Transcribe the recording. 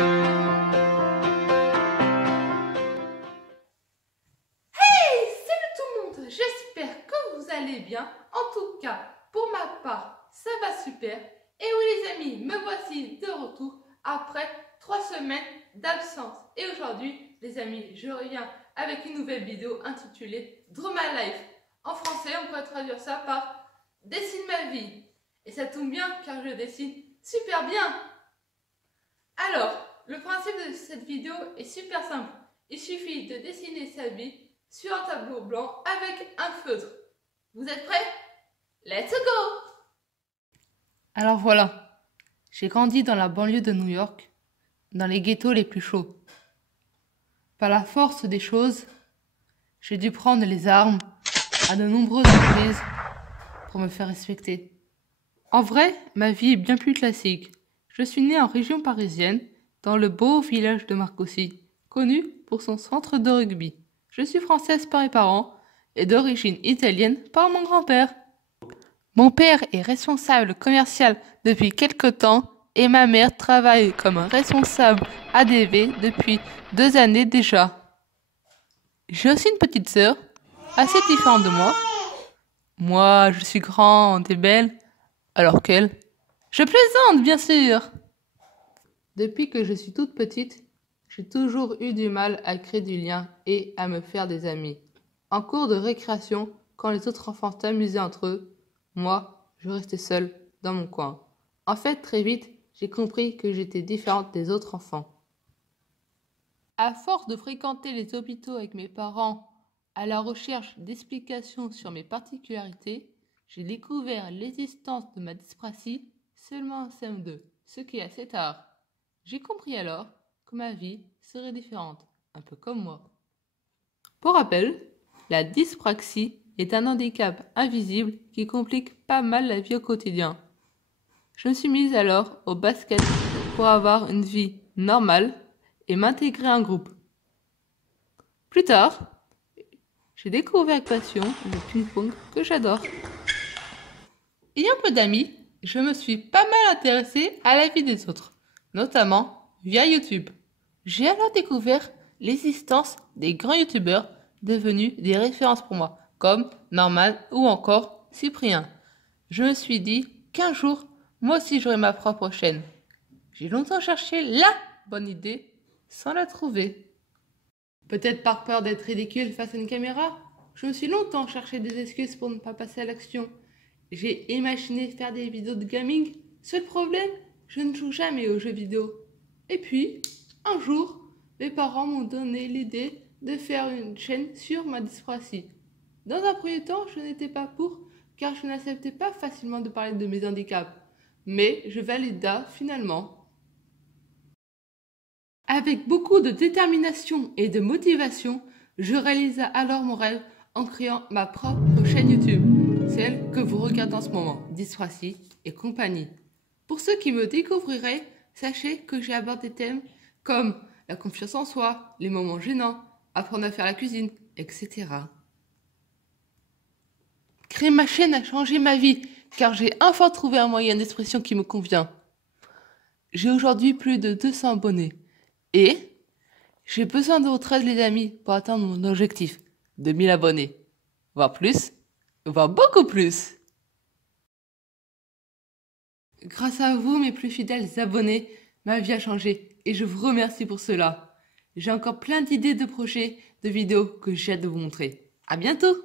Salut tout le monde, j'espère que vous allez bien. En tout cas, pour ma part, ça va super. Et oui les amis, me voici de retour après 3 semaines d'absence. Et aujourd'hui, les amis, je reviens avec une nouvelle vidéo intitulée Draw My Life. En français, on pourrait traduire ça par Dessine ma vie. Et ça tombe bien car je dessine super bien. Alors, le principe de cette vidéo est super simple. Il suffit de dessiner sa vie sur un tableau blanc avec un feutre. Vous êtes prêts? Let's go! Alors voilà, j'ai grandi dans la banlieue de New York, dans les ghettos les plus chauds. Par la force des choses, j'ai dû prendre les armes à de nombreuses reprises pour me faire respecter. En vrai, ma vie est bien plus classique. Je suis née en région parisienne, dans le beau village de Marcoussis, connu pour son centre de rugby. Je suis française par mes parents et d'origine italienne par mon grand-père. Mon père est responsable commercial depuis quelque temps et ma mère travaille comme responsable ADV depuis 2 années déjà. J'ai aussi une petite sœur, assez différente de moi. Moi, je suis grande et belle, alors qu'elle... Je plaisante, bien sûr! Depuis que je suis toute petite, j'ai toujours eu du mal à créer du lien et à me faire des amis. En cours de récréation, quand les autres enfants s'amusaient entre eux, moi, je restais seule dans mon coin. En fait, très vite, j'ai compris que j'étais différente des autres enfants. À force de fréquenter les hôpitaux avec mes parents, à la recherche d'explications sur mes particularités, j'ai découvert l'existence de ma dyspraxie seulement en CM2, ce qui est assez tard. J'ai compris alors que ma vie serait différente, un peu comme moi. Pour rappel, la dyspraxie est un handicap invisible qui complique pas mal la vie au quotidien. Je me suis mise alors au basket pour avoir une vie normale et m'intégrer à un groupe. Plus tard, j'ai découvert avec passion le ping-pong que j'adore. Ayant peu d'amis, je me suis pas mal intéressée à la vie des autres, notamment via YouTube. J'ai alors découvert l'existence des grands youtubeurs devenus des références pour moi, comme Norman ou encore Cyprien. Je me suis dit qu'un jour, moi aussi j'aurai ma propre chaîne. J'ai longtemps cherché la bonne idée sans la trouver. Peut-être par peur d'être ridicule face à une caméra, je me suis longtemps cherché des excuses pour ne pas passer à l'action. J'ai imaginé faire des vidéos de gaming. Seul problème, je ne joue jamais aux jeux vidéo. Et puis, un jour, mes parents m'ont donné l'idée de faire une chaîne sur ma dyspraxie. Dans un premier temps, je n'étais pas pour, car je n'acceptais pas facilement de parler de mes handicaps. Mais je valida finalement. Avec beaucoup de détermination et de motivation, je réalisa alors mon rêve en créant ma propre chaîne YouTube, celle que vous regardez en ce moment, Dyspraxie et compagnie. Pour ceux qui me découvriraient, sachez que j'ai abordé des thèmes comme la confiance en soi, les moments gênants, apprendre à faire la cuisine, etc. Créer ma chaîne a changé ma vie, car j'ai enfin trouvé un moyen d'expression qui me convient. J'ai aujourd'hui plus de 200 abonnés. Et j'ai besoin de votre aide les amis pour atteindre mon objectif de 1000 abonnés. Voire plus, voire beaucoup plus. Grâce à vous, mes plus fidèles abonnés, ma vie a changé et je vous remercie pour cela. J'ai encore plein d'idées de projets, de vidéos que j'ai hâte de vous montrer. À bientôt!